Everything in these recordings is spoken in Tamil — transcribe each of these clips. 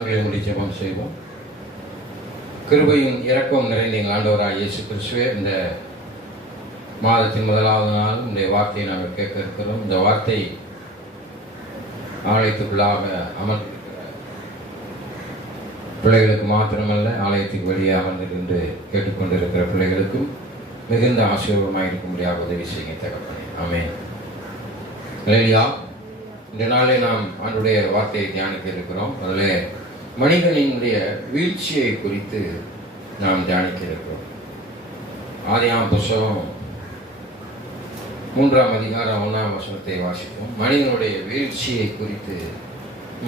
ஜெபம் செய்வோம். கிருபையும் இரக்கம் நிறைந்த எங்கள் ஆண்டவராகிய இயேசு கிறிஸ்துவே, இந்த மாதத்தின் முதலாவது நாள் இந்த வார்த்தையை நாங்கள் கேட்க இருக்கிறோம். இந்த வார்த்தை ஆலயத்துக்குள்ளாக அமர்ந்திருக்கிற பிள்ளைகளுக்கு மாத்திரமல்ல, ஆலயத்துக்கு வெளியே அமர்ந்திருந்து கேட்டுக்கொண்டிருக்கிற பிள்ளைகளுக்கும் மிகுந்த ஆசீர்வாதமாக இருக்கும்படியாக உதவி செய்ய தகப்பனே. ஆமென். அல்லேலூயா. இந்த நாளே நாம் ஆண்டுடைய வார்த்தையை தியானிக்க இருக்கிறோம். அதில் மனிதனினுடைய வீழ்ச்சியை குறித்து நாம் தியானிக்க இருக்கிறோம். ஆதியாம் புஸ்தகம் 3ஆம் அதிகாரம் 1ஆம் வசனத்தை வாசிப்போம். மனிதனுடைய வீழ்ச்சியை குறித்து,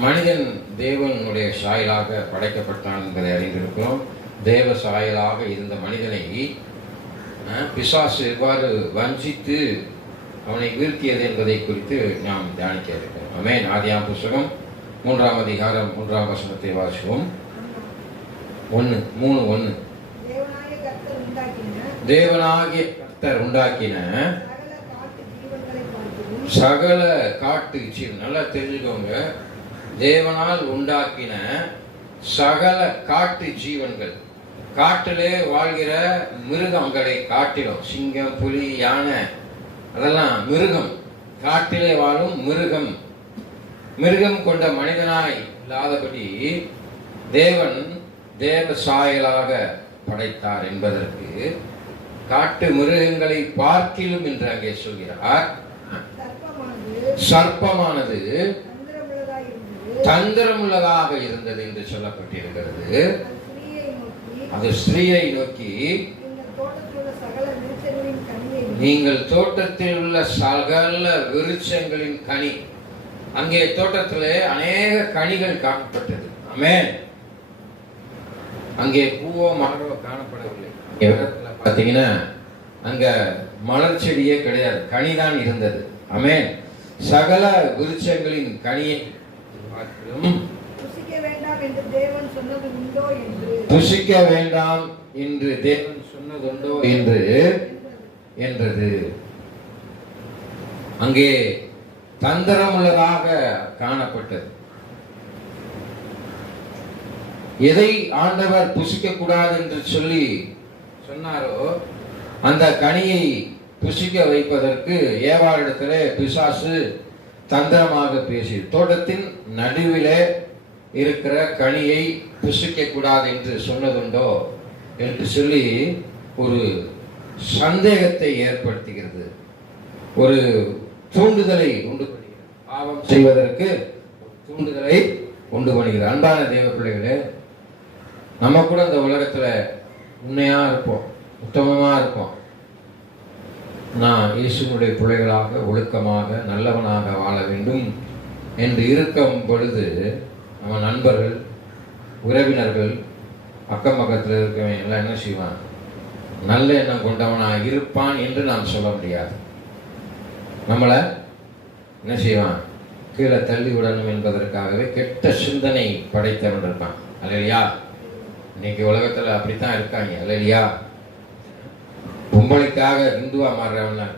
மனிதன் தேவனுடைய சாயலாக படைக்கப்பட்டான் என்பதை அறிந்திருக்கிறோம். தேவ சாயலாக இருந்த மனிதனை பிசாசு எவ்வாறு வஞ்சித்து அவனை வீழ்த்தியது என்பதை குறித்து நாம் தியானிக்க இருக்கிறோம். ஆமென். ஆதியாம் புஸ்தகம் 3ஆம் அதிகாரம் 1ஆம் வசனத்தை வாசிப்போம். 3:1 தேவனாகிய கர்த்தர் உண்டாக்கின சகல காட்டு ஜீவன், நல்லா தெரிஞ்சுக்கோங்க, தேவனால் உண்டாக்கின சகல காட்டு ஜீவன்கள், காட்டிலே வாழ்கிற மிருகங்களை காட்டிலும், சிங்கம், புலி, யானை, அதெல்லாம் மிருகம், காட்டிலே வாழும் மிருகம், மிருகம் கொண்ட மனிதனாய் இல்லாதபடி தேவன் தேவ சாயலாக படைத்தார் என்பதற்கு காட்டு மிருகங்களை பார்க்கிலும் என்று அங்கே சொல்கிறார். சர்ப்பமானது தந்திரமுள்ளதாக இருந்தது என்று சொல்லப்பட்டிருக்கிறது. அது ஸ்திரீயை நோக்கி, நீங்கள் தோட்டத்தில் உள்ள சகல விருட்சங்களின் கனி, அங்கே தோட்டத்திலே அநேக கனிகள் காணப்பட்டது. ஆமென். அங்கே பூவோ மலரோ காணப்படவில்லை. பார்த்தீங்கன்னா அங்க மலர் செடியே கிடையாது, கனிதான் இருந்தது. ஆமென். சகல விருட்சங்களின் கனியை புசிக்க வேண்டாம் என்று தேவன் சொன்னதுண்டோ என்றது. அங்கே தந்திரமுள்ளதாக காணப்பட்டது. எதை ஆண்டவர் புசிக்க கூடாது என்று சொல்லி சொன்னாரோ அந்த கனியை புசிக்க வைப்பதற்கு ஏவாளிடத்திலே பிசாசு தந்திரமாக பேசி, தோட்டத்தின் நடுவிலே இருக்கிற கனியை புசிக்க கூடாது என்று சொன்னதுண்டோ என்று சொல்லி ஒரு சந்தேகத்தை ஏற்படுத்துகிறது, ஒரு தூண்டுதலை உண்டு பண்ணுகிறது, பாவம் செய்வதற்கு தூண்டுதலை உண்டு பண்ணுகிறது. அன்பான தேவ பிள்ளைகளே, நம்ம கூட இந்த உலகத்துல உண்மையா இருப்போம், உத்தமமா இருப்போம். நான் இயேசுனுடைய பிள்ளைகளாக ஒழுக்கமாக நல்லவனாக வாழ வேண்டும் என்று இருக்கும் பொழுது நம்ம நண்பர்கள், உறவினர்கள், அக்கம் பக்கத்தில் இருக்கவன் எல்லாம் என்ன செய்வான்? நல்ல எண்ணம் கொண்டவனாக இருப்பான் என்று நாம் சொல்ல முடியாது. நம்மளை என்ன செய்வான்? கீழே தள்ளி விடணும் என்பதற்காகவே கெட்ட சிந்தனை படைத்தவன் இருப்பான். அல்லையா? இன்னைக்கு உலகத்தில் அப்படித்தான் இருக்காங்க. அல்லையா? பொம்பளைக்காக இந்துவா மாறுறவன்,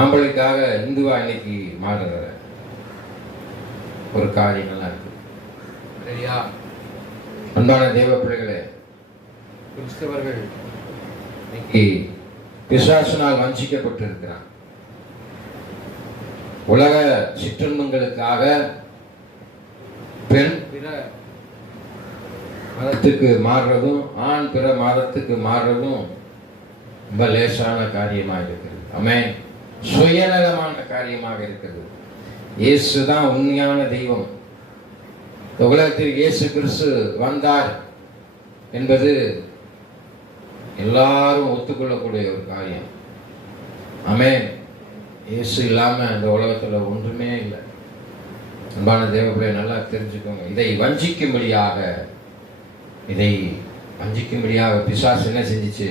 ஆம்பளைக்காக இந்துவா இன்னைக்கு மாறுற ஒரு காரியங்கள்லாம் இருக்கு. இல்லையா? அன்பான தேவ பிள்ளைகளே, கிறிஸ்தவர்கள் இன்னைக்கு பிசாசினால் வஞ்சிக்கப்பட்டிருக்கிறான். உலக சிற்றின்பங்களுக்காக பெண் பிற மதத்துக்கு மாறுறதும், ஆண் பிற மதத்துக்கு மாறுறதும் ரொம்ப லேசான காரியமாக இருக்கிறது. ஆமென். சுயநலமான காரியமாக இருக்கிறது. இயேசு தான் உண்மையான தெய்வம். உலகத்தில் இயேசு கிறிஸ்து வந்தார் என்பது எல்லாரும் ஒத்துக்கொள்ளக்கூடிய ஒரு காரியம். ஆமென். இயேசு இல்லாம இந்த உலகத்துல ஒன்றுமே இல்லை. அன்பான தேவப்பிள்ளை, நல்லா தெரிஞ்சுக்கோங்க. இதை வஞ்சிக்கும்படியாக பிசாசு என்ன செஞ்சிச்சு?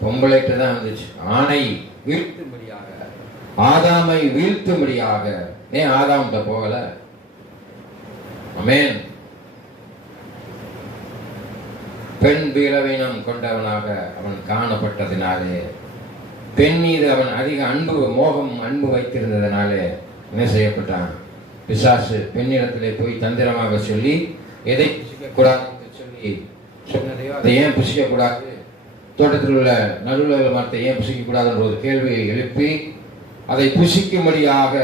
பொம்பளைட்டு தான் வந்துச்சு. ஆணை வீழ்த்தும்படியாக, ஆதாமை வீழ்த்தும்படியாக. ஏன் ஆதாம்கிட்ட போகல? ஆமென். பெண் பீலவீனம் கொண்டவனாக அவன் காணப்பட்டதினாலே, பெண் மீது அவன் அதிக அன்பு வைத்திருந்ததினாலே என்ன செய்யப்பட்டான்? பிசாசு பெண்ணிடத்திலே போய் தந்திரமாக சொல்லி எதை புசிக்கக்கூடாது சொல்லி சொன்னதையோ அதை ஏன் புசிக்கக்கூடாது, தோட்டத்தில் உள்ள நடுவில் உள்ள மரத்தை ஏன் புசிக்கக்கூடாது என்ற ஒரு கேள்வியை எழுப்பி அதை புசிக்கும்படியாக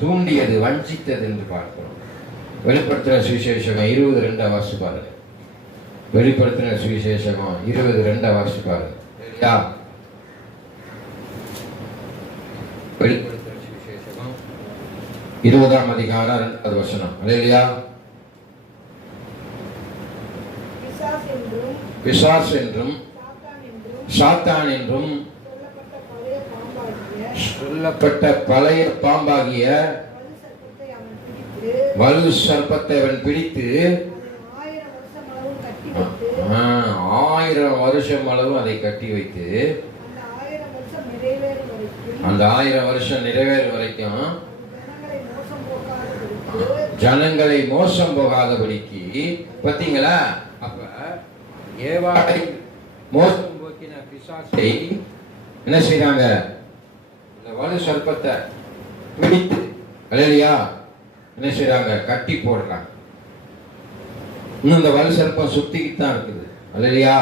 தூண்டியது, வஞ்சித்தது என்று பார்க்கிறோம். வெளிப்படுத்தின சுவிசேஷகம் 22 வாசிப்பாரு. வெளிப்படுத்தின சுவிசேஷகம் 22 வாசிப்பாரு. சரியா? வெளிப்படுத்தின சுவிசேஷகம் 20ஆம் அதிகாரம் 2வது வசனம். அல்லேலூயா. பிசாசு என்றும் சாத்தான் என்றும் சொல்லப்பட்ட பழைய பாம்பாகிய வலு சர்ப்பத்தை அவன் பிடித்து 1000 வருஷம் அளவு அதை கட்டி வைத்து அந்த 1000 வருஷம் நிறைவேறும் வரைக்கும் ஜனங்களை மோசம் போகாதபடிக்கு. பார்த்தீங்களா? அப்ப ஏவாளை மோசம் போக்கின பிசாசை என்ன செய்றாங்க? இந்த வலு சர்ப்பத்தை பிடித்து அல்லேலூயா என்ன செய்றாங்க? கட்டி போடுறாங்க. இன்னும் இந்த வலு சர்ப்பம் சுத்திக்கிட்டு தான் இருக்குது. அல்லேலூயா.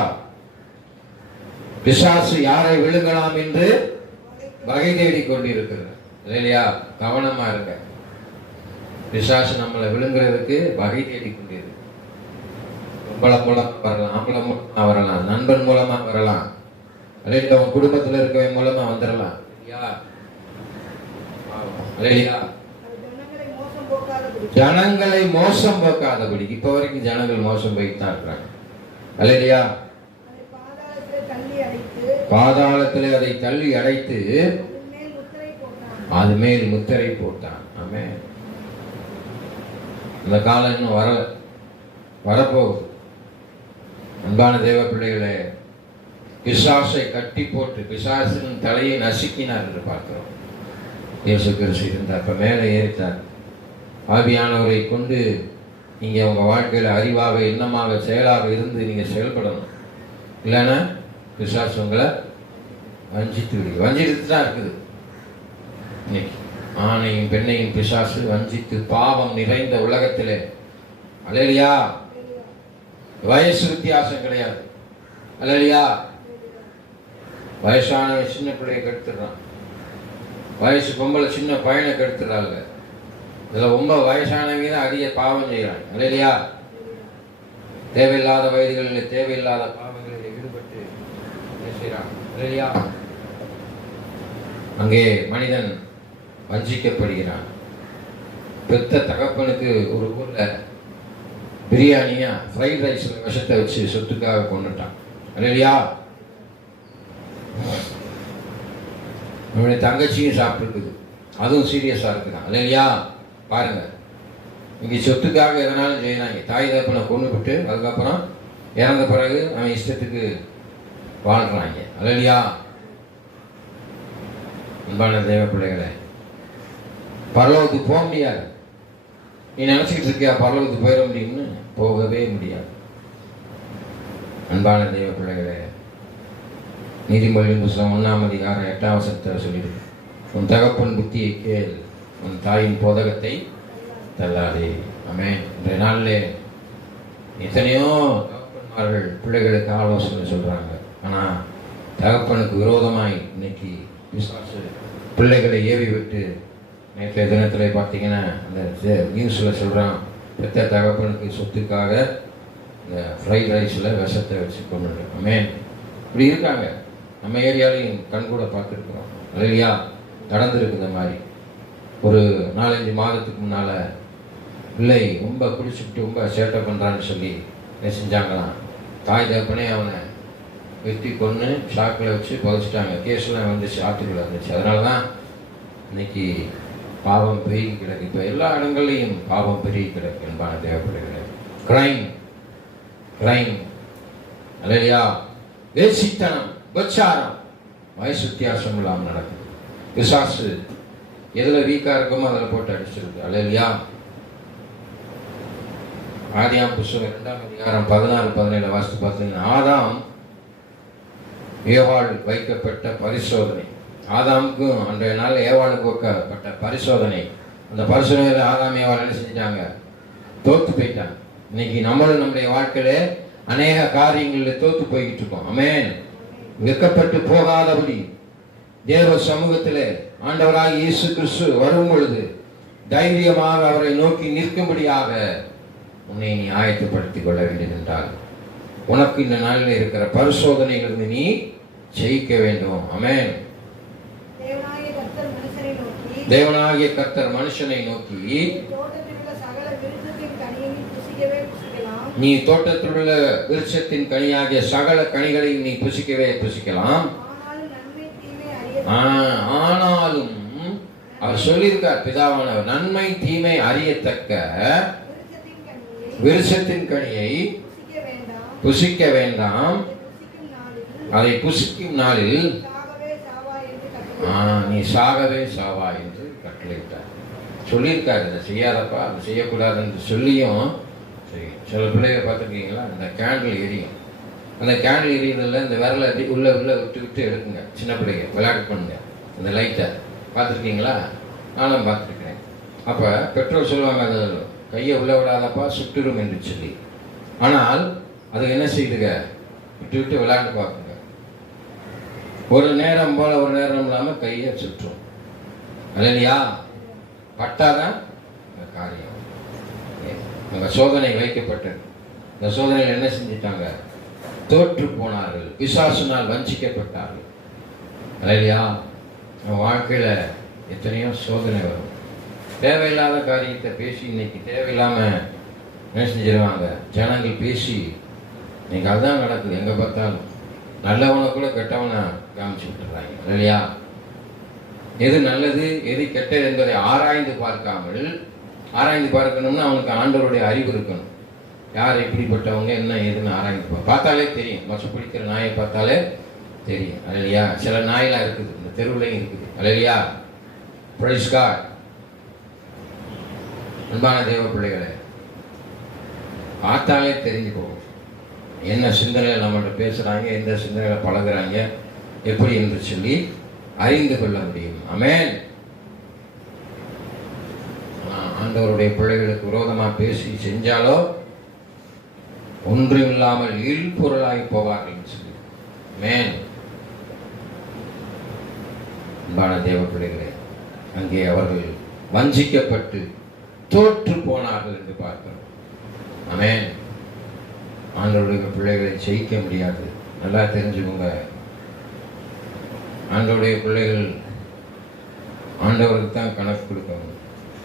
பிசாசு யாரை விழுங்கலாம் என்று வகை தேடி கொண்டிருக்கிறது. அல்லேலூயா. கவனமா இருக்க. பிசாசு நம்மளை விழுங்குறதுக்கு வகை தேடி கொண்டிருக்கு. பலம் மூலமா வரலாம், ஆம்பளை மூலமா வரலாம், நண்பன் மூலமா வரலாம், அல்லது அவன் குடும்பத்தில் இருக்கவன் மூலமா வந்துடலாம். ஜனங்களை மோசம் போக்காதபடி. இப்ப வரைக்கும் ஜனங்கள் மோசம் போயிட்டு தான் இருக்கிறாங்க. அல்லையா? பாதாளத்திலே அதை தள்ளி அடைத்து அது மேல் முத்திரை போட்டான். ஆமென். அந்த காலம் இன்னும் வரப்போகுது. அன்பான தேவ பிள்ளைகளே, பிசாசை கட்டி போட்டு பிசாசின் தலையை நசுக்கினார் என்று பார்க்கிறோம். இயேசு கிறிஸ்து இருந்தார். அப்ப மேலே ஏறித்தார். ஆவியானவரை கொண்டு நீங்க உங்க வாழ்க்கையில அறிவாக, எண்ணமாக, செயலாக இருந்து நீங்க செயல்படணும். இல்லைன்னா பிசாசு உங்களை வஞ்சித்து தான் இருக்குது. இன்னைக்கு ஆணையும் பெண்ணையும் பிசாசு வஞ்சித்து பாவம் நிறைந்த உலகத்திலே. அல்லேலூயா. வயசு வித்தியாசம் கிடையாது. அல்லேலூயா. வயசானவன் சின்ன பிள்ளையை கெடுத்துடுறான். வயசு பொம்பளை சின்ன பையனை கெடுத்துடுறாங்க. இதில் ரொம்ப வயசானவங்க தான் அதிக பாவம் செய்கிறாங்க. அல்லேலூயா. தேவையில்லாத வயதுகளில் தேவையில்லாத பாவங்களில் ஈடுபட்டு செய்கிறாங்க. அல்லேலூயா. அங்கே மனிதன் வஞ்சிக்கப்படுகிறான். பெத்த தகப்பனுக்கு ஒரு ஊர்ல பிரியாணியா ஃப்ரைட் ரைஸ்ல விஷத்தை வச்சு சொத்துக்காக கொண்டுட்டான். அல்லேலூயா. நம்முடைய தங்கச்சியும் சாப்பிட்டுருக்குது. அதுவும் சீரியஸா இருக்குதான். அல்லேலூயா. பாருங்க, இங்கே சொத்துக்காக எதனாலும் செய்யறாங்க. தாய் தகப்பனை கொண்டு விட்டு அதுக்கப்புறம் இறந்த பிறகு அவன் இஷ்டத்துக்கு வாழ்றாங்க. அல்லேலூயா. அன்பான தேவ பிள்ளைகளே, பரலோகத்துக்கு போக முடியாது. நீ நினைச்சிட்டு இருக்கியா பரலோகத்துக்கு போயிட முடியும்னு? போகவே முடியாது. அன்பான தெய்வ பிள்ளைகளே, நீதிமொழியின் புத்தகம் 1ஆம் அதிகாரம் 8ஆம் வசனத்தில் சொல்லியிருக்கு, உன் தகப்பன் புத்தியை கேள், உன் தாயின் போதகத்தை தள்ளாதே. ஆமென். இன்றைய நாளிலே எத்தனையோ தகப்பன்மார்கள் பிள்ளைகளுக்கு ஆலோசனை சொல்றாங்க. ஆனா தகப்பனுக்கு விரோதமாய் இன்னைக்கு பிசாசு பிள்ளைகளை ஏவி விட்டு, நேற்றைய தினத்தில் பார்த்தீங்கன்னா அந்த நியூஸில் சொல்கிறான், பெத்த தகப்பனுக்கு சொத்துக்காக இந்த ஃப்ரைட் ரைஸில் விஷத்தை வச்சு கொண்டு. ஆமென். இப்படி இருக்காங்க. நம்ம ஏரியாலையும் கண்கூட பார்த்துருக்குறோம். அல்லேலூயா. நடந்துருக்கு. இந்த மாதிரி ஒரு 4-5 மாதத்துக்கு முன்னால் பிள்ளை ரொம்ப குடிச்சுக்கிட்டு ரொம்ப சேட்டை பண்ணுறான்னு சொல்லி என்ன செஞ்சாங்களாம், தாய் தகப்பனே அவனை வெட்டி கொன்று ஷாக்கில் வச்சு புதைச்சிட்டாங்க. கேஸ்லாம் வந்துச்சு, ஆற்றுக்குள்ள இருந்துச்சு. அதனால தான் இன்னைக்கு பாவம் பெருகி கிடக்கு. இப்போ எல்லா இடங்கள்லையும் பாவம் பெருகி கிடக்கு. என்பான தேவைப்படுகிறது. கிரைம் அல்லேலூயா. வேசித்தனம், பச்சாரம், வயசு வித்தியாசம் இல்லாமல் நடக்குது. பிசாசு எதில் வீக்காக இருக்குமோ அதில் போட்டு அடிச்சிருக்கு. அல்லேலூயா. ஆதியாம் புத்தகம் 2ஆம் அதிகாரம் 16-17 வாசித்து பார்த்தீங்கன்னா, ஆதாம் ஏவாள் வைக்கப்பட்ட பரிசோதனை. ஆதாமுக்கும் அன்றைய நாள் ஏவாளுக்கு வைக்கப்பட்ட பரிசோதனை அந்த பரிசுத்தவான்கள் ஆதாமியாவால் என்ன செஞ்சிட்டாங்க? தோத்து போயிட்டாங்க. இன்னைக்கு நம்மளும் நம்முடைய வாழ்க்கையில அநேக காரியங்களில் தோத்து போய்கிட்டு இருக்கோம். ஆமென். வெட்கப்பட்டு போகாதபடி தேவ சமூகத்திலே ஆண்டவராக இயேசு கிறிஸ்து வரும் பொழுது தைரியமாக அவரை நோக்கி நிற்கும்படியாக உன்னை நீ ஆயத்தப்படுத்திக் கொள்ள வேண்டும் என்றால் உனக்கு இந்த நாளில் இருக்கிற பரிசோதனைகளிலிருந்து நீ ஜெயிக்க வேண்டும். ஆமென். தேவனாகிய கர்த்தர் மனுஷனை நோக்கி நீ தோட்டத்தில் உள்ள விருட்சத்தின் கனியாகிய சகல கனிகளையும் நீ புசிக்கவே புசிக்கலாம். ஆனாலும் அவர் சொல்லியிருக்கார், பிதாவானவர், நன்மை தீமை அறியத்தக்க விருட்சத்தின் கனியை புசிக்க வேண்டாம், அதை புசிக்கும் நாளில் நீ சாகவே சாவா என்று கட்டளையிட்டார். சொல்லியிருக்காரு, இதை செய்யாதப்பா, அதை செய்யக்கூடாது என்று சொல்லியும் சில பிள்ளைகளை பார்த்துருக்கீங்களா? அந்த கேண்டில் எரியும். அந்த கேண்டில் எரியுதில் இந்த விரலை உள்ள விட்டு விட்டு எடுக்குங்க. சின்ன பிள்ளைங்க விளையாட்டு பண்ணுங்க அந்த லைட்டை. பார்த்துருக்கீங்களா? நானும் பார்த்துருக்கேன். அப்போ பெற்றோர் சொல்லுவாங்க, அந்த கையை உள்ள விடாதப்பா சுட்டுடும் என்று சொல்லி. ஆனால் அது என்ன செய்யுதுங்க? விட்டு விட்டு விளையாண்டு பார்க்குங்க. ஒரு நேரம் போல் ஒரு நேரம் இல்லாமல் கையை சுற்றும். இல்லையா? பட்டாதான் காரியம். அங்கே சோதனை வைக்கப்பட்டது. இந்த சோதனையில் என்ன செஞ்சிட்டாங்க? தோற்று போனார்கள், பிசாசினால் வஞ்சிக்கப்பட்டார்கள். இல்லையா? வாழ்க்கையில் எத்தனையோ சோதனை வரும். தேவையில்லாத காரியத்தை பேசி இன்னைக்கு தேவையில்லாமல் என்ன செஞ்சிருவாங்க? ஜனங்கள் பேசி இன்னைக்கு அதுதான் நடக்குது. எங்கே பார்த்தாலும் நல்லவனை கூட கெட்டவனை காமிச்சு விட்டுறாங்க. இல்லையா? எது நல்லது எது கெட்டது என்பதை ஆராய்ந்து பார்க்காமல், ஆராய்ந்து பார்க்கணும்னா அவனுக்கு ஆண்டவருடைய அறிவு இருக்கணும். யார் எப்படிப்பட்டவங்க என்ன ஏதுன்னு ஆராய்ந்து பார்த்தாலே தெரியும். மொச்ச பிடிக்கிற நாயை பார்த்தாலே தெரியும். இல்லையா? சில நாயெல்லாம் இருக்குது, இந்த தெருவுலையும் இருக்குது. இல்லையா? Praise God. அன்பான தேவ பிள்ளைகளே, பார்த்தாலே தெரிஞ்சு போகும் என்ன சிந்தனையில் நம்மள்ட்ட பேசுகிறாங்க, எந்த சிந்தனையில் பழகுறாங்க, எப்படி என்று சொல்லி அறிந்து கொள்ள முடியும். ஆமென். ஆண்டவருடைய பிள்ளைகளுக்கு விரோதமாக பேசி செஞ்சாலோ ஒன்றும் இல்லாமல் இல்பொருளாகி போவார்கள் சொல்லி. ஆமென். அன்பான தேவ பிள்ளைகளே, அங்கே அவர்கள் வஞ்சிக்கப்பட்டு தோற்று போனார்கள் என்று பார்க்கிறோம். ஆமென். ஆண்டவருடைய பிள்ளைகளை ஜெயிக்க முடியாது. நல்லா தெரிஞ்சுக்கோங்க. ஆண்டவருடைய பிள்ளைகள் ஆண்டவருக்கு தான் கணக்கு கொடுக்கணும்.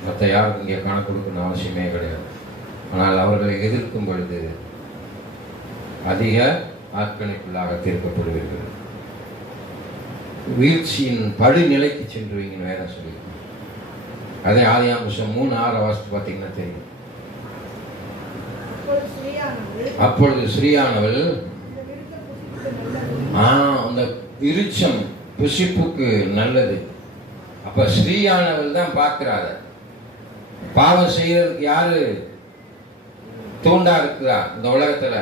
மற்ற யாருக்கும் இங்கே கணக்கு கொடுக்கணும் அவசியமே கிடையாது. ஆனால் அவர்களை எதிர்க்கும் பொழுது அதிக ஆட்கணிக்குள்ளாக தீர்க்கப்படுவீர்கள். வீழ்ச்சியின் படிநிலைக்கு சென்றுவீங்கன்னு வேற சொல்லியிருக்கோம். அதே ஆதியாகமம் 3:6 வாசித்து பார்த்தீங்கன்னா தெரியும். அப்பொழுது ஸ்ரீயானவள் அந்த விருட்சம் புசிப்புக்கு நல்லது. அப்ப ஸ்ரீயானவள் தான் பார்க்கிறாத. பாவம் செய்யறதுக்கு யாரு தூண்டா இருக்கிறா? இந்த உலகத்துல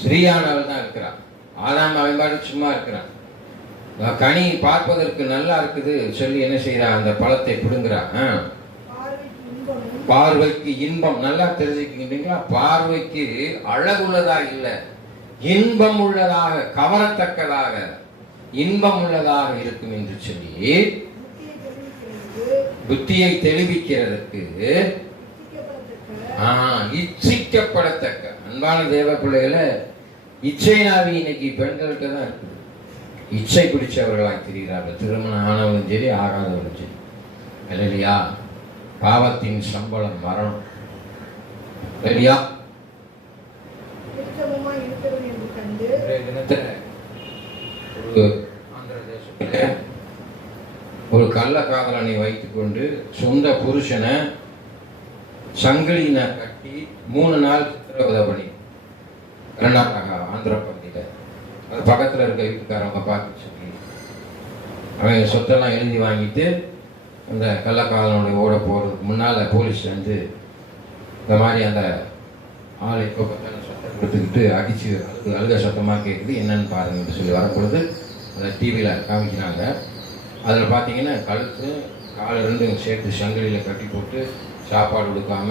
ஸ்ரீயானவள் தான் இருக்கிறா. ஆதாம் அவன்பாடு சும்மா இருக்கிறான். கனி பார்ப்பதற்கு நல்லா இருக்குது சொல்லி என்ன செய்யறா? அந்த பழத்தை பிடுங்குறா. பார்வைக்கு இன்பம். நல்லா தெரிஞ்சுக்கிட்டீங்களா? பார்வைக்கு அழகுள்ளதாக இல்லை, இன்பம் உள்ளதாக, கவரத்தக்கதாக, இன்பம் உள்ளதாக இருக்கும் என்று சொல்லி புத்தியை தெளிவிக்கிறதுக்கு இச்சிக்கப்படத்தக்க. அன்பான தேவ பிள்ளைகளை, இச்சை நாவி இன்னைக்கு பெண்களுக்கு தான் இருக்குது. இச்சை பிடிச்சவர்களாக தெரிகிறார்கள். திருமணம் ஆனவங்களும் சரி ஆகாதவர்களும் சரி. இல்லையா? பாவத்தின் சம்பளம் மரணம். இல்லையா? ஒரு கள்ள காதலனை வைத்துக் கொண்டு சொந்த புருஷனை சங்கிலினை கட்டி 3 நாள் சித்திரவதை பண்ணி கர்நாடகா ஆந்திர பகுதியில் அது பக்கத்தில் இருக்க வீட்டுக்காரவங்க பார்த்து சொல்லி அவங்க சொத்தெல்லாம் எழுதி வாங்கிட்டு அந்த கள்ளக்காதலனுடைய ஓட போகிறதுக்கு முன்னால் போலீஸ் வந்து இந்த மாதிரி அந்த ஆளை சொத்தை கொடுத்துக்கிட்டு அடித்து அழுக சத்தமாக கேட்குது, என்னன்னு பாருங்கன்னு சொல்லி வரப்பொழுது அந்த டிவியில் காமிக்கிறாங்க. அதில் பார்த்தீங்கன்னா கழுத்து காலை ரெண்டும் சேர்த்து சங்கிலியில் கட்டி போட்டு சாப்பாடு கொடுக்காம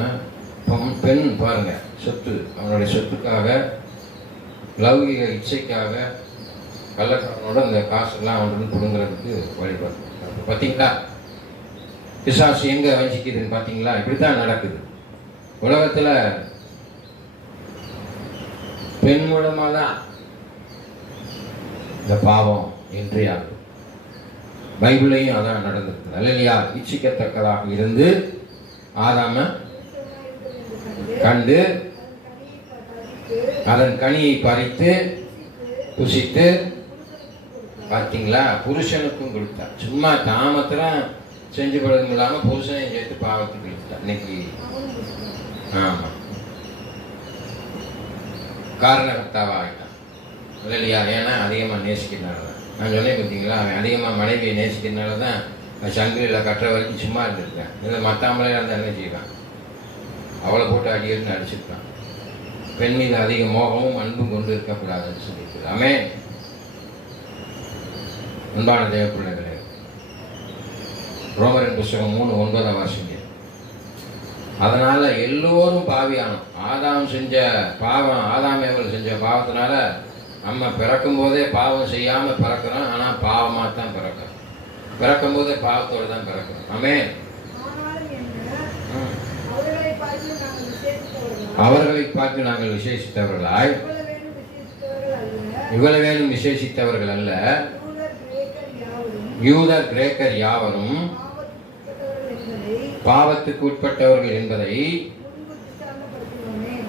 பெண் பாருங்க சொத்து, அவனுடைய சொத்துக்காக, லௌகிக இச்சைக்காக கள்ளக்காரனோட அந்த காசெல்லாம் அவன் கொடுங்கிறதுக்கு வழிபாடு. பார்த்தீங்களா பிசாசு எங்க வஞ்சிக்குதுன்னு பார்த்தீங்களா? இப்படித்தான் நடக்குது உலகத்துல. பெண் மூலமா தான் இந்த பாவம் இன்றியாகும். பைபிளையும் அதான் நடந்திருக்கு. அல்லையா? இச்சிக்கத்தக்கதாக இருந்து ஆதாம கண்டு அதன் கனியை பறித்து புசித்து, பார்த்தீங்களா, புருஷனுக்கும் கொடுத்தா. சும்மா தாமத்திரம் செஞ்சு பழக்கம் இல்லாம புருஷனையும் சேர்த்து பாவத்துக்கு கொடுத்தா. இன்னைக்கு ஆமா காரணகர்த்தாவா ஆகிட்டான். இல்லையா? ஏன்னா அதிகமா நேசிக்கிறதுனால. நான் சொன்னேன் பார்த்தீங்களா, அவன் அதிகமா மனைவியை நேசிக்கிறதுனால தான் சங்கிலியில் கட்டுற வரைக்கும் சும்மா இருந்திருக்கேன். இல்லை மத்தாமலையாக இருந்தால் என்ன செய்வான்? அவளை போட்டு அடிக்கடி அடிச்சிருக்கான். பெண் மீது அதிக மோகமும் அன்பும் கொண்டு இருக்கக்கூடாதுன்னு சொல்லிட்டு. ஆமென். அன்பான தேவ பிள்ளைகளே, ரோமரின் புஸ்தகம் 3:9 வாசிங்க. அதனால எல்லோரும் பாவியானோம். ஆதாம் செஞ்ச பாவம், ஆதாமேவல் செஞ்ச பாவத்தினால நம்ம பிறக்கும் போதே பாவம் செய்யாம பிறக்கிறோம். ஆனா பாவமா தான் பிறக்கிறோம். பிறக்கும் போதே பாவத்தோடு தான் பிறக்கிறோம். ஆமென். அவர்களை பார்த்து நாங்கள் விசேஷித்தவர்களாய், இவ்வளவேனும் விசேஷித்தவர்கள் அல்ல, யூதர் கிரேக்கர் யாவரும் பாவத்துக்கு உட்பட்டவர்கள் என்பதை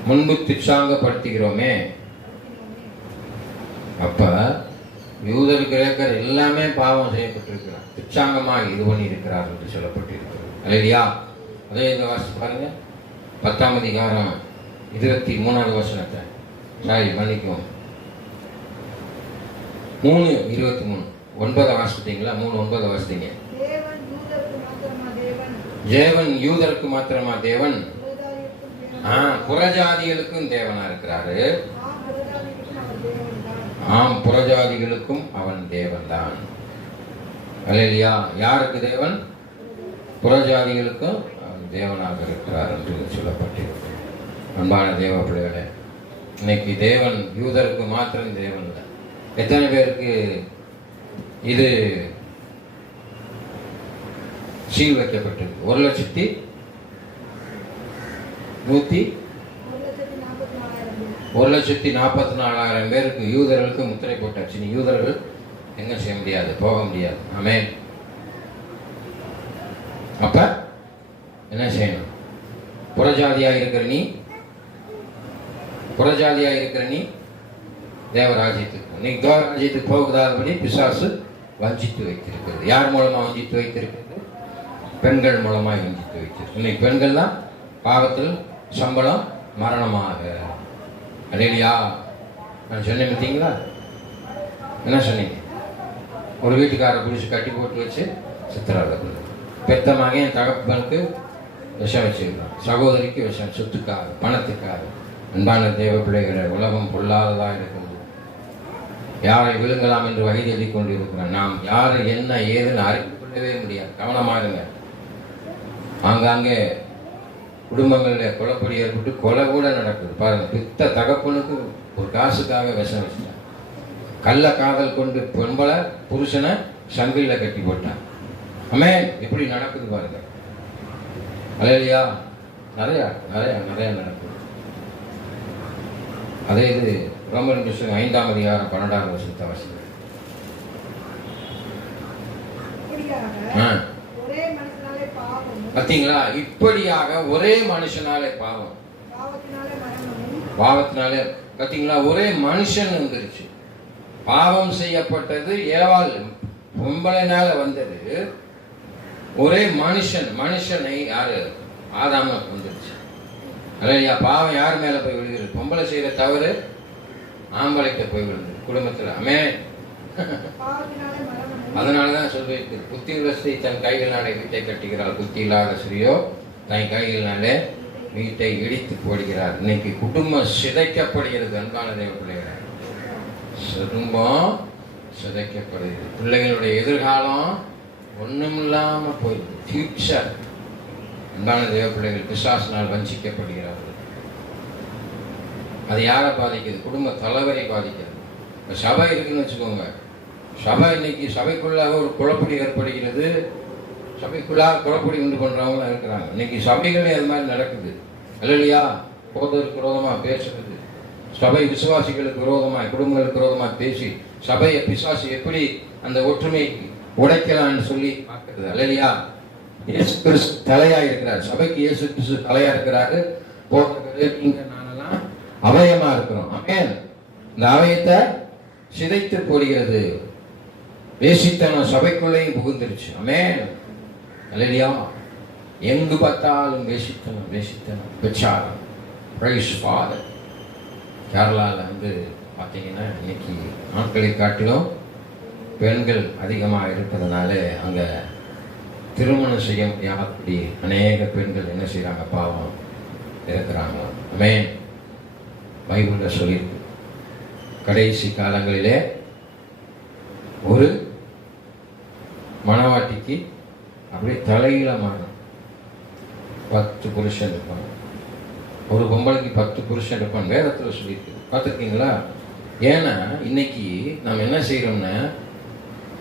முன்பு துச்சாங்கப்படுத்துகிறோமே. அப்ப யூதர் கிரேக்கர் எல்லாமே பாவம் செய்யப்பட்டிருக்கிறார், துச்சாங்கமாக இது பண்ணி இருக்கிறார் என்று சொல்லப்பட்டிருக்கிறது. அல்லையா? அதே இந்த வாசி பாருங்க, 10ஆம் அதிகாரம் 23வது வசனத்தை. சாரி, மன்னிக்கும், 3:23. 9 வாசித்தீங்களா? 3:9 வாசித்தீங்க. தேவன் யூதருக்கு மாத்திரமா தேவன்? புறஜாதிகளுக்கும் தேவனா இருக்கிறாரு. ஆம், புறஜாதிகளுக்கும் அவன் தேவன் தான். அல்லேலூயா. யாருக்கு தேவன்? புறஜாதிகளுக்கும் அவன் தேவனாக இருக்கிறார் என்று சொல்லப்பட்டிருக்கிறது. அன்பான தேவ பிள்ளைகளே, இன்னைக்கு தேவன் யூதருக்கு மாத்திரம் தேவன் இல்லை. எத்தனை பேருக்கு இது சீல் வைக்கப்பட்டது? 1,144,000 பேருக்கு யூதர்களுக்கு முத்திரை போட்டாச்சு. நீ யூதர்கள் எங்க செய்ய முடியாது, போக முடியாது. ஆமென். அப்ப என்ன செய்யணும்? புறஜாதியா இருக்கிற நீ தேவராஜ்யத்துக்கு, நீ தேவராஜ்யத்துக்கு போகுதாதபடி பிசாசு வஞ்சித்து வைத்திருக்கிறது. யார் மூலமா வஞ்சித்து வைத்திருக்கிறது? பெண்கள் மூலமாக வஞ்சித்து வைத்திருக்கு. இன்னைக்கு பெண்கள் தான் பாவத்தில் சம்பளம் மரணமாக. அல்லேலூயா. நான் சொன்னேன் பார்த்தீங்களா? என்ன சொன்னீங்க? ஒரு வீட்டுக்காரரை பிடிச்சி கட்டி போட்டு வச்சு சித்திராத பெத்த மகன் தகப்பனுக்கு விஷம் வச்சிருக்கான், சகோதரிக்கு விஷம், சொத்துக்காக, பணத்துக்காக. அன்பான தேவ பிள்ளைகளை, உலகம் பொல்லாததாக இருக்கிறது. யாரை விழுங்கலாம் என்று வகை எழுதி கொண்டு இருக்கிறான். நாம் யாரு என்ன ஏதுன்னு அறிந்து கொள்ளவே முடியாது. கவனமாக இருங்க. ஆங்காங்கே குடும்பங்களில் கொலைப்படி ஏற்பட்டு கொலை கூட நடக்குது. பாருங்க, பித்த தகப்பனுக்கு ஒரு காசுக்காக விஷம் வச்சுட்டான். கள்ள காதல் கொண்டு பொம்பளை புருஷனை சங்கிலில் கட்டி போட்டான். ஆமென். இப்படி நடக்குது பாருங்க. அல்லேலூயா. நிறையா நிறையா நிறையா நடக்குது. அதே இது ரோமர் புஸ்தகம் 5ஆம் அதிகாரம் 12வது வசனத்தை வாசிங்க. பார்த்தீங்களா? இப்படியாக ஒரே மனுஷனாலே பாவம், பாவத்தினாலே, பார்த்தீங்களா, ஒரே மனுஷன் வந்துருச்சு. பாவம் செய்யப்பட்டது ஏவாள் பொம்பளைனால வந்தது. ஒரே மனுஷனை யாரு? ஆதாம வந்துருச்சு. அல்லையா? பாவம் யார் மேல போய் விழுகிறது? பொம்பளை செய்யற தவறு ஆம்பளைக்கு போய் விழுது குடும்பத்துல. ஆமென். அதனாலதான் சொல்லியிருக்கு, புத்தி உள்ள ஸ்திரீ தன் கைகளினாலே வீட்டை கட்டுகிறாள், புத்தி இல்லாத ஸ்திரீயோ தன் கைகளினாலே வீட்டை இடித்து போடுகிறார். இன்னைக்கு குடும்பம் சிதைக்கப்படுகிறது. அன்பான தேவ பிள்ளைகளை, குடும்பம் சிதைக்கப்படுகிறது. பிள்ளைகளுடைய எதிர்காலம் ஒண்ணும் இல்லாம போயிடுது. ஃபியூச்சர். அன்பான தேவ பிள்ளைகள், பிசாசினால் வஞ்சிக்கப்படுகிறார்கள். அது யாரை பாதிக்குது? குடும்ப தலைவரை பாதிக்கிறது. இப்போ சபை இருக்குன்னு வச்சுக்கோங்க. சபை இன்னைக்கு சபைக்குள்ளாக ஒரு குழப்படி ஏற்படுகிறது. சபைக்குள்ளாக குழப்படி உண்டு பண்ணுறவங்களாம் இருக்கிறாங்க. இன்னைக்கு சபைகளே அது மாதிரி நடக்குது. இல்லையா? போதருக்கு விரோதமாக பேசுறது, சபை விசுவாசிகளுக்கு விரோதமாக, குடும்பங்களுக்கு விரோதமாக பேசி சபையை பிசாசு எப்படி அந்த ஒற்றுமை உடைக்கலாம்னு சொல்லி பார்க்கறது. இல்லையா? இயேசு கிறிஸ்து தலையா இருக்கிறார். சபைக்கு இயேசு கிறிஸ்து தலையா இருக்கிறாரு. போதகரே, நீங்க நானெல்லாம் அவயமா இருக்கிறோம். ஆமென். இந்த அவயத்தை சிதைத்து போடுகிறது. வேசித்தனம் சபைக்குள்ளேயும் புகுந்துருச்சு. ஆமென். அல்லேலூயா. எங்கு பார்த்தாலும் வேசித்தனம், வேசித்தனம், விபச்சாரம். Praise father. கேரளாவில் வந்து பார்த்தீங்கன்னா இன்னைக்கு ஆண்களை காட்டிலும் பெண்கள் அதிகமாக இருப்பதனால அங்கே திருமணம் செய்ய முடியாதபடி அநேக பெண்கள் என்ன செய்கிறாங்க? பாவம் இருக்கிறாங்க. ஆமென். பைபிளில் சொல்லியிருக்கு. கடைசி காலங்களிலே ஒரு மணவாட்டிக்கு அப்படியே தலையில மாறும். 10 புருஷன் இருப்பாங்க. ஒரு பொம்பளைக்கு 10 புருஷன் இருப்பாங்க. வேதத்தில் சொல்லியிருக்கு. பார்த்துருக்கீங்களா? ஏன்னா இன்னைக்கு நம்ம என்ன செய்யறோம்னா,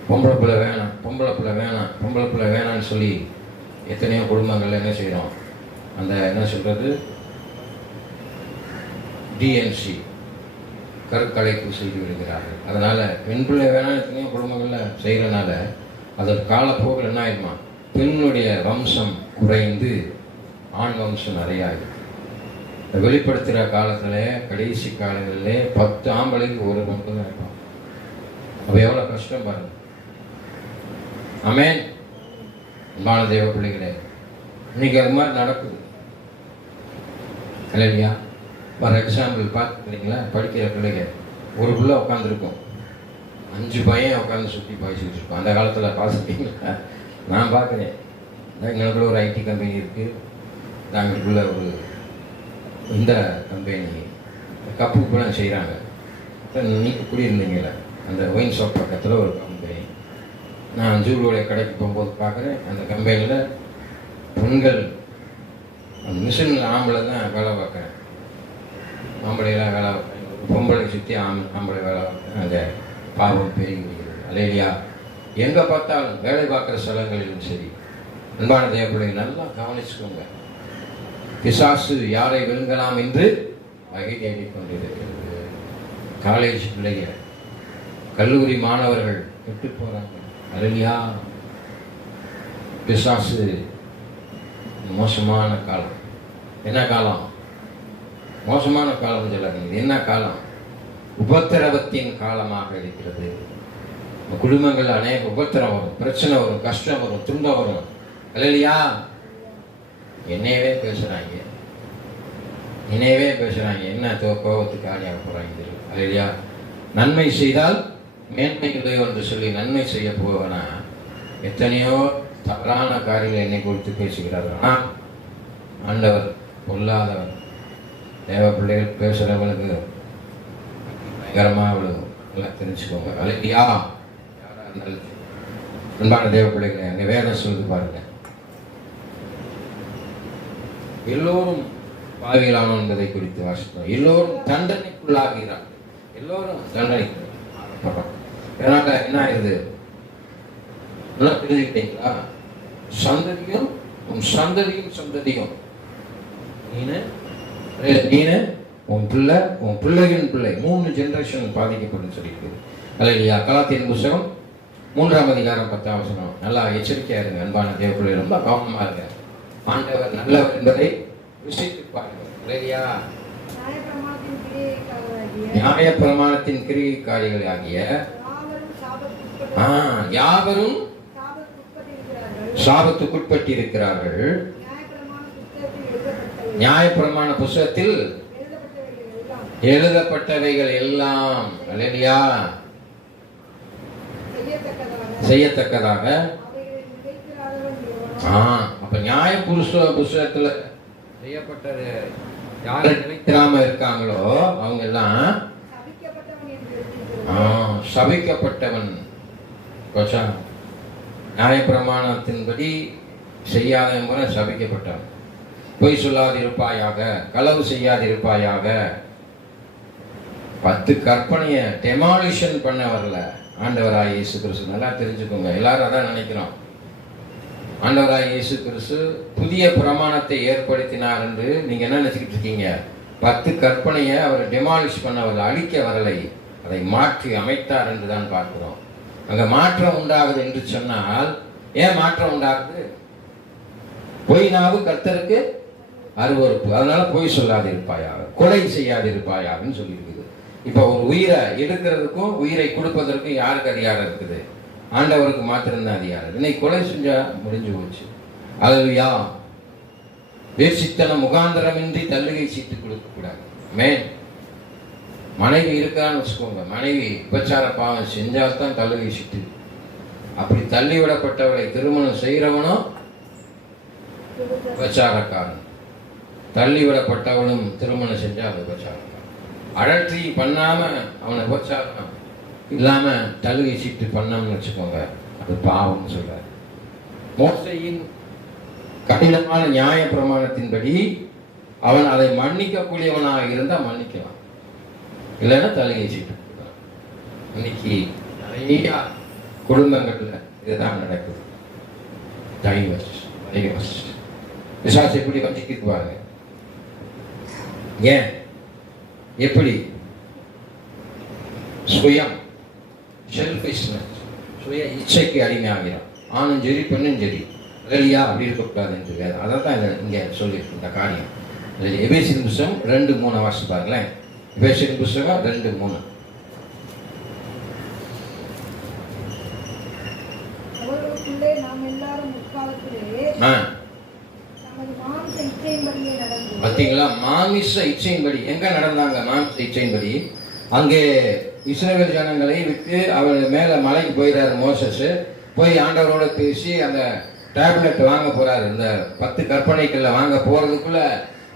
பொம்பளை பிள்ளை வேணாம், பொம்பளை பிள்ளை வேணாம், பொம்பளை பிள்ளை வேணான்னு சொல்லி எத்தனையோ குடும்பங்கள்ல என்ன செய்யறோம்? அந்த என்ன சொல்றது, டிஎன்சி கருக்கலைப்பு செய்து விடுகிறார்கள். அதனால பெண் பிள்ளை வேணாம் எத்தனையோ குடும்பங்கள்ல செய்யறதுனால அதற்கு காலப்போக்கில் என்ன ஆயிடுமா? பெண்ணுடைய வம்சம் குறைந்து ஆண் வம்சம் நிறைய ஆயிடும். வெளிப்படுத்துகிற காலத்துல, கடைசி காலங்களிலே 10 ஆம்பளைக்கு ஒரு பொண்ணு தான் இருப்பான். அப்ப எவ்வளவு கஷ்டம் பாருங்க. ஆமென். அன்பான தேவ பிள்ளைகளே, இன்னைக்கு அது மாதிரி நடக்குது. இல்லையா? ஃபார் எக்ஸாம்பிள் பார்த்துக்கிறீங்களா? படிக்கிற பிள்ளைங்க ஒரு பிள்ளை உட்காந்துருக்கும், 5 பையன் உட்காந்து சுற்றி பாய்ச்சிட்டு இருப்போம். அந்த காலத்தில் பார்த்துக்கிட்டீங்களா? நான் பார்க்குறேன். எங்களுக்குள்ள ஒரு ஐடி கம்பெனி இருக்குது. நாங்களுக்குள்ள ஒரு இந்த கம்பெனி கப்புக்கு கூட செய்கிறாங்க. நீங்கள் குடியிருந்தீங்கள அந்த ஒயின் ஷாப் பக்கத்தில் ஒரு கம்பெனி. நான் ஜூலுடைய கடைக்கு போகும்போது பார்க்குறேன், அந்த கம்பெனியில் பெண்கள் அந்த மிஷினில் ஆம்பளை தான் வேலை பார்க்குறேன். ஆம்பளையெல்லாம் வேலை பார்க்குறேன். பொம்பளை சுற்றி ஆம்பளை வேலை பார்க்குறேன். அந்த பாவம் பெருகி விடுகிறது. அல்லேலூயா. எங்கே பார்த்தாலும் வேலை பார்க்குற ஸ்தலங்களிலும் சரி. அன்பான தேவப்பிள்ளை, நல்லா கவனிச்சுக்கோங்க. பிசாசு யாரை விழுங்கலாம் என்று வகை தேடிக் கொண்டிருக்கிறது. காலேஜ் பிள்ளைகள், கல்லூரி மாணவர்கள் கெட்டு போறாங்க. அல்லேலூயா. பிசாசு மோசமான காலம். என்ன காலம்? மோசமான காலம் சொல்லாதீங்க. என்ன காலம்? உபத்திரவத்தின் காலமாக இருக்கிறது. குடும்பங்கள் அநேக உபத்திரம் வரும், பிரச்சனை வரும், கஷ்டம் வரும், துன்பம் வரும். அல்லேலூயா. என்னையவே பேசுறாங்க, என்னையவே பேசுறாங்க. என்ன கோபத்துக்கு ஆடியாக போறாங்க. அல்லேலூயா. நன்மை செய்தால் மேன்மை இல்லையோ என்று சொல்லி நன்மை செய்ய போவனா எத்தனையோ தவறான காரியங்களை என்னை குறித்து பேசுகிறார்கள். ஆனால் ஆண்டவர் பொல்லாதவர். தேவ பிள்ளைகள் பேசுறவங்களுக்கு பயங்கரமாக விழுகும். எல்லாம் தெரிஞ்சுக்கோங்க. அல்லேலூயா. யாரா இருந்தாலும் அன்பான தேவ பிள்ளைகளை, அங்கே வேதம் சொல்லுது பாருங்க. எல்லோரும் பாவிகளானோம் என்பதை குறித்து வாசித்தோம். எல்லோரும் தண்டனைக்குள்ளாகிறார்கள். எல்லோரும் தண்டனைக்கு. அதனால என்ன ஆகுது? தெரிஞ்சுக்கிட்டீங்களா? சந்ததியும் சந்ததியும் சந்ததியும் நீனு உன் பிள்ளை, உன் பிள்ளையின் பிள்ளை, 3 ஜெனரேஷன் பாதிக்கப்படும் சொல்லியிருக்கு. அல்லேலூயா. கலாத்தியன் புத்தகம் 3ஆம் அதிகாரம் 10ஆம் வசனம். நல்லா எச்சரிக்கையா இருங்க அன்பான தேவ பிள்ளை. ரொம்ப கவனமா இருங்க. ஆண்டவர் நல்லவர் என்பதை ருசித்து பாருங்கள். அல்லேலூயா. நியாய பிரமாணத்தின் கிரியைக்காரிகள் ஆகிய யாவரும் சாபத்துக்குட்பட்டு இருக்கிறார்கள். நியாய பிரமாண புத்தகத்தில் எழுதப்பட்டவைகள் எல்லாம் அல்லேலூயா செய்யத்தக்கதாக. அப்ப நியாய புத்தகத்துல செய்யப்பட்டது யாரை நினைக்கிறாம இருக்காங்களோ அவங்க எல்லாம் சபிக்கப்பட்டவன். நியாயப்பிரமாணத்தின்படி செய்யாத என்பவன் சபிக்கப்பட்டான். பொய் சொல்லாதிருப்பாயாக, களவு செய்யாதிருப்பாயாக. 10 கற்பனையை டெமாலிஷன் பண்ண வரல ஆண்டவராய் இயேசு கிறிஸ்து. நல்லா தெரிஞ்சுக்கோங்க, எல்லாரும் அதான் நினைக்கிறோம். ஆண்டவராய் இயேசு கிறிஸ்து புதிய பிரமாணத்தை ஏற்படுத்தினார் என்று நீங்க என்ன நினைச்சுக்கிட்டு இருக்கீங்க? 10 கற்பனையை அவர் டெமாலிஷ் பண்ண வரல, அழிக்க வரலை, அதை மாற்றி அமைத்தார் என்று தான் பார்க்கிறோம். அங்க மாற்றம் உண்டாகுது என்று சொன்னால் ஏன் மாற்றம் உண்டாகுது? பொய் நாவு கர்த்தருக்கு அருவருப்பு, அதனால பொய் சொல்லாதிருப்பாயாக, கொலை செய்யாதிருப்பாயாகன்னு சொல்லியிருக்குது. இப்போ ஒரு உயிரை எடுக்கிறதுக்கும் உயிரை கொடுப்பதற்கும் யாருக்கு அதிகாரம் இருக்குது? ஆண்டவருக்கு மாத்திரம்தான் அதிகாரம். இன்னைக்கு கொலை செஞ்சா முடிஞ்சு போச்சு. அல்லேலூயா. வேசித்தன முகாந்திரமின்றி தள்ளுகை சீட்டு கொடுக்கக்கூடாது. மேன் மனைவி இருக்கான்னு வச்சுக்கோங்க, மனைவி உபச்சார பாவம் செஞ்சால்தான் தள்ளுகை சீட்டு. அப்படி தள்ளிவிடப்பட்டவளை திருமணம் செய்கிறவனும் உபச்சாரக்காரன், தள்ளிவிடப்பட்டவனும் திருமணம் செஞ்சா அது உபச்சாரக்காரன். அடல்ட்ரி பண்ணாம அவனை உபச்சாரம் இல்லாம தள்ளுகை சீட்டு பண்ணோம்னு வச்சுக்கோங்க, அது பாவம்னு சொல்றாரு. மோசையின் கடினமான நியாய பிரமாணத்தின்படி அவன் அதை மன்னிக்கக்கூடியவனாக இருந்தா மன்னிக்கலாம், இல்லைன்னா தள்ளுகை சீட்டு. இன்னைக்கு நிறைய குடும்பங்கள்ல இதுதான் நடக்குது. டைவர்ஸ் விசாரிச்சு எப்படி வஞ்சிக்குவாங்க. ஏன்? எப்படி? சுயம், செல்ஃபிஷ்னஸ், சுய இச்சைக்கு அடிமையாகிறான். ஆணும் சரி பெண்ணும் சரி. இல்லையா? அப்படி இருக்கக்கூடாது என்று அதை தான் இங்கே சொல்லியிருக்கு இந்த காரியம். எபேசியர் புஸ்தகம் 2:3 வாசிச்சு பாருங்களேன். எபேசியர் புஸ்தகம் 2:3. பார்த்தீங்களா? மாமிச இச்சையின்படி எங்க நடந்தாங்க? மாமிச இச்சையின்படி அங்கே இஸ்ரவேல் ஜனங்களை விட்டு அவர் மேல மலைக்கு போயிடாரு மோசஸ். போய் ஆண்டவரோட பேசி அந்த டேப்லெட் வாங்க போறாரு. இந்த 10 கற்பனைகள்ல வாங்க போறதுக்குள்ள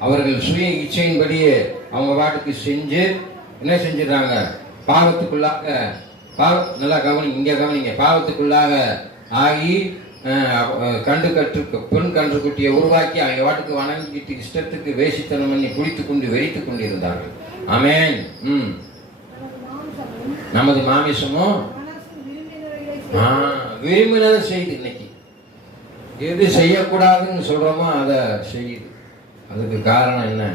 அவர்கள் சுய இச்சையின்படியே அவங்க பாட்டுக்கு செஞ்சு என்ன செஞ்சிடறாங்க? பாவத்துக்குள்ளாக நல்லா கவனிங்க, பாவத்துக்குள்ளாக ஆகி பெண் கன்றுக்குட்டியை உருவாக்கி அவங்க வாட்டுக்கு வணங்கிட்டு இஷ்டத்துக்கு வேசித்தனம் பண்ணி குடித்து கொண்டு வெறித்து கொண்டு இருந்தார்கள். ஆமென். நமது மாமிசமும் விரும்பினதை செய்து. இன்னைக்கு எது செய்யக்கூடாதுன்னு சொல்றோமோ அதை செய்யுது. அதுக்கு காரணம் என்ன?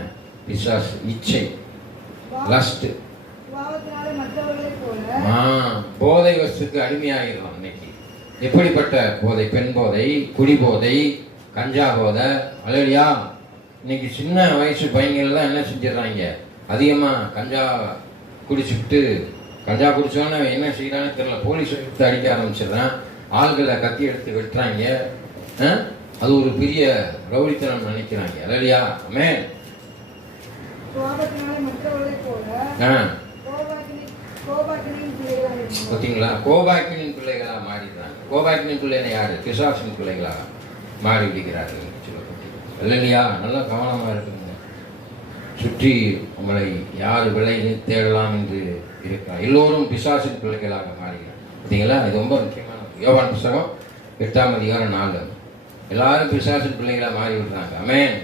பிசாசு, இச்சை, லஸ்ட், போதை வஸ்துக்கு அடிமையாகிறோம் இன்னைக்கு. எப்படிப்பட்ட போதை? பெண் போதை, குடி போதை, கஞ்சா போதை. அல்லேலூயா. இன்னைக்கு சின்ன வயசு பையங்கள்லாம் என்ன செஞ்சிடறாங்க? அதிகமா கஞ்சா குடிச்சுட்டு, கஞ்சா குடிச்சோன்னு என்ன செய்யறான்னு தெரியல, போலீஸ் எடுத்து அடிக்க ஆரம்பிச்சிடுறான், ஆள்களை கத்தி எடுத்து வெட்டுறாங்க. அது ஒரு பெரிய ரவுடித்தனம் நினைக்கிறாங்க. அல்லேலூயா. ஆமென். பார்த்தீங்களா? கோபாக்கினின் பிள்ளைகளா மாறிடுறாங்க. கோபாக்கினின் பிள்ளைங்க யாரு? பிசாசின் பிள்ளைகளாக மாறி விடுகிறார்கள். இல்லையா? நல்லா கவனமா இருக்குங்க. சுற்றி உங்களை யார் விலை தேடலாம் என்று இருக்கிறார். எல்லோரும் பிசாசின் பிள்ளைகளாக மாறுகிறார். பார்த்தீங்களா? இது ரொம்ப முக்கியமான யோவான் புத்தகம் 8ஆம் அதிகாரம் 4. எல்லாரும் பிசாசின் பிள்ளைகளாக மாறி விடுறாங்க. ஆமென்.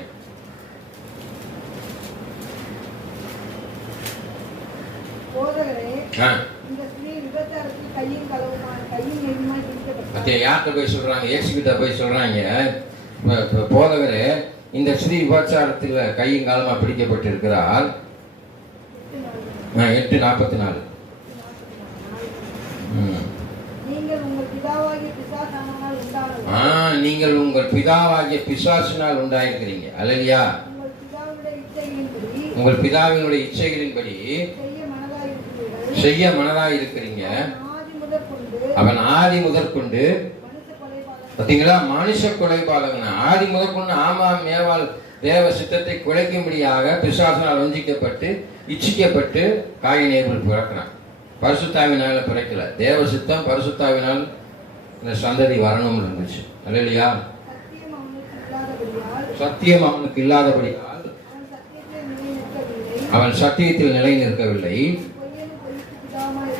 யார்கிட்ட போய் சொல்றாங்க? இயேசுகிட்ட போய் சொல்றாங்க, போதகரே இந்த ஸ்ரீ விபச்சாரத்தில் கையும் காலமா பிடிக்கப்பட்டிருக்கிறார். 8:44. நீங்கள் உங்கள் பிதாவாகிய பிசாசினால் உண்டாயிருக்கிறீங்க. அல்லேலூயா. உங்கள் பிதாவினுடைய இச்சைகளின்படி செய்ய மனதாய் இருக்கிறீங்க. அவன் ஆதி முதற்கொண்டு, பார்த்தீங்களா? மனுஷ கொலைபாதகன் ஆதி முதற்கொண்டு ஆமாம் ஏவாள் தேவ சித்தத்தை குலைக்கும்படியாக பிசாசினால் வஞ்சிக்கப்பட்டு இச்சிக்கப்பட்டு காயின் ஏவல் பிறக்கிறான். பரிசுத்தாவினால பிறக்கல. தேவ சித்தம் பரிசுத்தாவினால் இந்த சந்ததி வரணும்னு இருந்துச்சு. அல்லேலூயா. சத்தியம் அவனுக்கு இல்லாதபடியால் அவன் சத்தியத்தில் நிலை நிற்கவில்லை.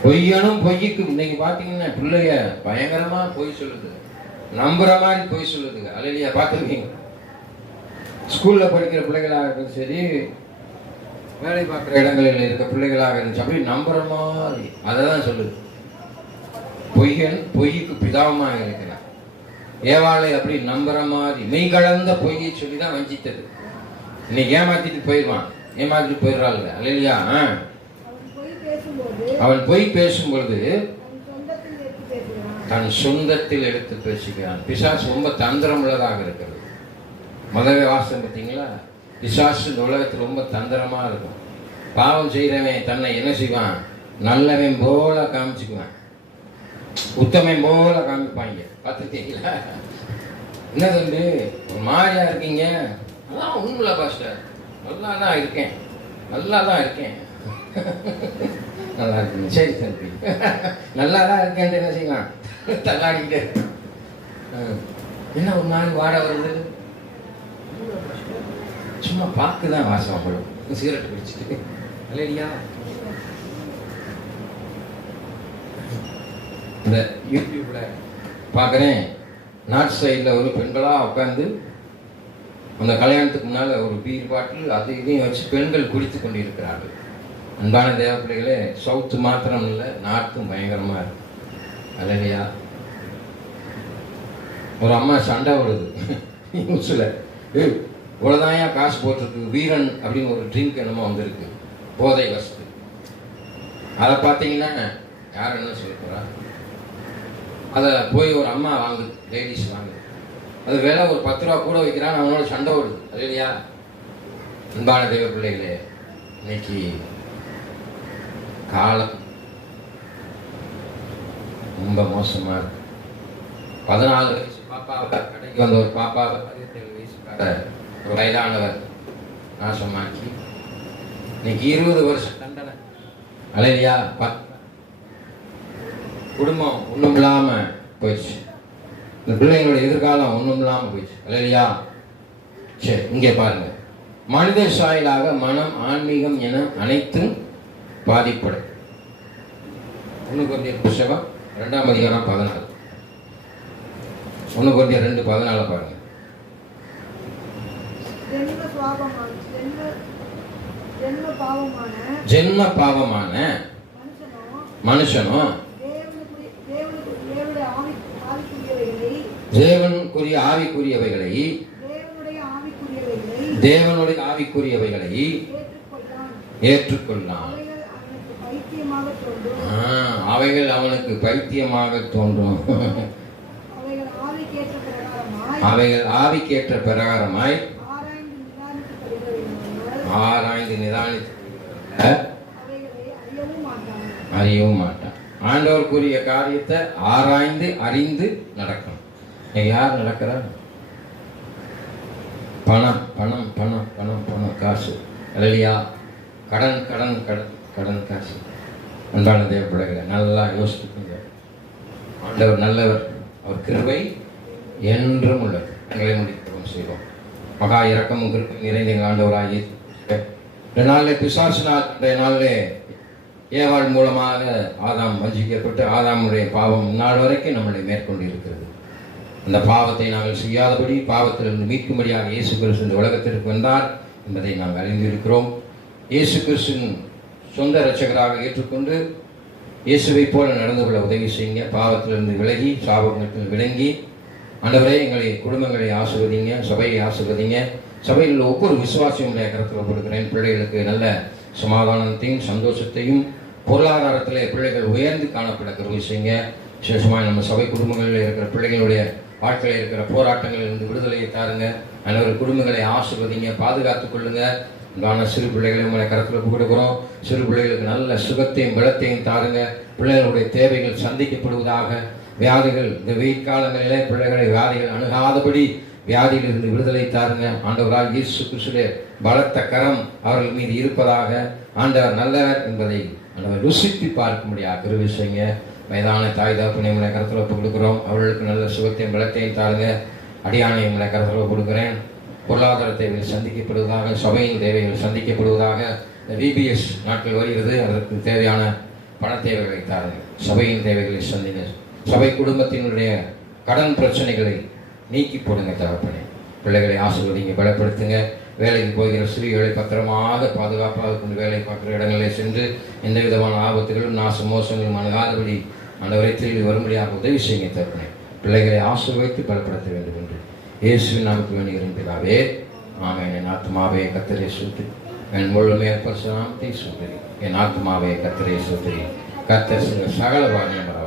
பொய்யனும் பொய்யுக்கும். இன்னைக்கு பாத்தீங்கன்னா பிள்ளைய பயங்கரமா பொய் சொல்லுது. நம்புற மாதிரி போய் சொல்லுதுங்க. அல்லையா, பார்த்துருக்கீங்க? ஸ்கூல்ல படிக்கிற பிள்ளைகளாக இருக்கும் சரி, வேலை பார்க்குற இடங்களில் இருக்க பிள்ளைகளாக இருந்துச்சு, அப்படி நம்புற மாதிரி அதை தான் சொல்லுது. பொய்யன் பொய்க்கு பிதாவமாக இருக்கிறான். ஏவாளை அப்படி நம்புற மாதிரி மெய் கலந்த பொய்யை சொல்லி தான் வஞ்சித்தது. இன்னைக்கு ஏமாத்திட்டு போயிடுவான், ஏமாத்திட்டு போயிடுறாள். அல்லையா, அவன் பொய் பேசும்பொழுது தன் சொந்தத்தில் எடுத்து பேசுகிறான். பிசாசு ரொம்ப தந்திரம் உள்ளதாக இருக்கிறது. முதவே வாசம் பார்த்தீங்களா? பிசாசு இந்த உலகத்தில் ரொம்ப தந்திரமா இருக்கும். பாவம் செய்கிறவன் தன்னை என்ன செய்வான்? நல்லவன் போல காமிச்சுக்குவான், உத்தமன் போல காமிப்பாங்க. பார்த்துருக்கீங்களா? என்ன தம்பி ஒரு மாதிரியா இருக்கீங்க? அதான் ஒண்ணுமில்ல பாஸ்டர், நல்லா தான் இருக்கேன், நல்லா தான் இருக்கேன். நல்லா இருக்குங்க, சரி தம்பி நல்லா தான் இருக்கேன். என்ன செய்யலாம்? தள்ளாடிக்கிட்டே என்ன ஒரு மாதிரி வாட வருது, சும்மா பார்க்குதான் வாசம் அவ்வளோ, சிகரெட் குடிச்சிட்டு. இல்லையா, இந்த யூடியூப்ல பார்க்குறேன், நார்த் சைடில் ஒரு பெண்களாக உட்காந்து அந்த கல்யாணத்துக்கு முன்னால் ஒரு பீர் பாட்டில் அது இதையும் வச்சு பெண்கள் குடித்து கொண்டு இருக்கிறார்கள். அன்பான தேவ பிள்ளைகளே, சவுத்து மாத்திரம் இல்லை, நார்த்தும் பயங்கரமாக இருக்கு. அல்லையா, ஒரு அம்மா சண்டை வருது நியூஸில், இவ்வளோதான் ஏன் காசு போட்டிருக்கு, வீரன் அப்படின்னு ஒரு ட்ரிங்க் என்னமோ வந்திருக்கு, போதை வசதி. அதை பார்த்தீங்கன்னா யார் என்ன சொல்ல போகிறா? அதை போய் ஒரு அம்மா வாங்குது, லேடிஸ் வாங்குது. அது விலை ஒரு 10 ரூபா கூட வைக்கிறான், அவனோட சண்டை வருது. அது இல்லையா? அன்பான தேவ பிள்ளைகளே, இன்னைக்கு காலம் ரொம்ப மோசமாக இருக்கு. 14 வயசு பாப்பாவை கடைக்கு வந்த ஒரு பாப்பாவை 17 வயசுக்கார ஒரு வயதானவர் நாசமாக்கி இன்னைக்கு 20 வருஷம் தண்டனை. அலையா, குடும்பம் ஒன்றும் இல்லாமல் போயிடுச்சு, இந்த பிள்ளைங்களோட எதிர்காலம் ஒன்றும் இல்லாமல் போயிடுச்சு. அலையா, சரி இங்கே பாருங்க, மனித சாயலாக மனம் ஆன்மீகம் என அனைத்தும் பாதிப்படை. 1 கொரிந்தியர் புத்தகம் 2ஆம் அதிகாரம் 14. 1 கொரிந்தியர் 2:14 பாருங்க. ஜென்ம பாவமான மனுஷனும் தேவனுக்குரிய ஆவிக்குரியவைகளை தேவனுடைய ஆவிக்குரியவைகளை ஏற்றுக்கொள்ளான். அவைகள் அவனுக்கு பைத்தியமாக தோன்றும். அவைகள் ஆவிக்கேற்ற பிரகாரமாய் ஆராய்ந்து நிதானித்து அறியவும் மாட்டான். ஆண்டவருக்குரிய காரியத்தை ஆராய்ந்து அறிந்து நடக்கணும். யார் நடக்கிறா? பணம் பணம் பணம் பணம் பணம் காசு. இல்லையா, கடன் கடன் கடன் கடன் காசு. அன்பான தேவ பிள்ளைகளை நல்லா யோசிச்சுக்கோங்க. ஆண்டவர் நல்லவர், அவர் கிருபை என்றும் உள்ளது. எங்களை முடிக்கிறோம் செய்வோம். மகா இரக்கமும் கிருபை நிறைந்த எங்கள் ஆண்டவராக இந்த நாளில் பிசாசினால் இந்த நாளிலே ஏவாள் மூலமாக ஆதாம் வஞ்சிக்கப்பட்டு ஆதாமுடைய பாவம் நாள் வரைக்கும் நம்மளை மேற்கொண்டு இருக்கிறது. அந்த பாவத்தை நாங்கள் செய்யாதபடி பாவத்திலிருந்து மீட்கும்படியாக இயேசு கிறிஸ்து இந்த உலகத்திற்கு வந்தார் என்பதை நாங்கள் அறிந்திருக்கிறோம். இயேசு கிறிஸ்துவின் சொந்த இரட்சகராக ஏற்றுக்கொண்டு இயேசுவை போல நடந்து கொள்ள உதவி செய்யுங்க. பாவத்திலிருந்து விலகி சாபத்தில் விளங்கி ஆண்டவரே எங்களை குடும்பங்களை ஆசீர்வதிங்க, சபையை ஆசீர்வதிங்க. சபையில் உள்ள ஒவ்வொரு விசுவாசியுடைய கருத்தில் கொடுக்கிறேன். பிள்ளைகளுக்கு நல்ல சமாதானத்தையும் சந்தோஷத்தையும் பொருளாதாரத்தில் பிள்ளைகள் உயர்ந்து காணப்பட கருவி செய்யுங்க. விசேஷமாக நம்ம சபை குடும்பங்களில் இருக்கிற பிள்ளைகளுடைய வாழ்க்கையில் இருக்கிற போராட்டங்களிலிருந்து விடுதலையை தாருங்க. அனைவரும் குடும்பங்களை ஆசீர்வதிங்க, பாதுகாத்துக் கொள்ளுங்க. அன்பான சிறு பிள்ளைகளை உங்களை கருத்தில் கொடுக்கிறோம். சிறு பிள்ளைகளுக்கு நல்ல சுகத்தையும் பலத்தையும் தாருங்க. பிள்ளைகளுடைய தேவைகள் சந்திக்கப்படுவதாக. வியாதிகள் இந்த வெயில் காலங்களிலே பிள்ளைகளை வியாதிகள் அணுகாதபடி வியாதியிலிருந்து விடுதலை தாருங்க. ஆண்டவரால் இயேசு கிறிஸ்துவிலே பலத்த கரம் அவர்கள் மீது இருப்பதாக. ஆண்டவர் நல்லவர் என்பதை ஆண்டவர் ருசித்து பார்க்கும்படியாக கருவி செய்யுங்க. வயதான தாய் தகப்பனை உங்களை கருத்தில் ஒப்பு கொடுக்குறோம். அவர்களுக்கு நல்ல சுகத்தையும் பலத்தையும் தாருங்க. அடியானை உங்களை கருத்தில் ஒப்பு கொடுக்குறேன். பொருளாதார தேவைகள் சந்திக்கப்படுவதாக, சபையின் தேவைகள் சந்திக்கப்படுவதாக. இந்த VBS நாட்கள் வருகிறது, அதற்கு தேவையான பண தேவைகளை தாருங்க. சபையின் தேவைகளை சந்திங்க. சபை குடும்பத்தினுடைய கடன் பிரச்சனைகளை நீக்கி போடுங்க தகப்பனே. பிள்ளைகளை ஆசீர்வதிங்க, பலப்படுத்துங்க. வேலைக்கு போகிற ஸ்திரீகளை பத்திரமாக பாதுகாப்பாக கொண்டு வேலை பார்க்குற இடங்களில் சென்று எந்த விதமான ஆபத்துகளும் நாச மோசங்களும் அணுகாதபடி ஆண்டவரை திரும்பி வரும்படியாக உதவி செய்யுங்க தகப்பனே. பிள்ளைகளை ஆசீர்வதித்து பலப்படுத்த வேண்டும் என்று இயேசுவின் நமக்கு வேண்டுகிறேன் பிதாவே, ஆமென். என் ஆத்மாவே கர்த்தரை ஸ்தோத்திரி, என் முழுமையான பரிசுத்த நாமத்தை ஸ்தோத்திரி. என் ஆத்மாவே கர்த்தரை ஸ்தோத்திரி. கர்த்தர் சகல வாணியமரா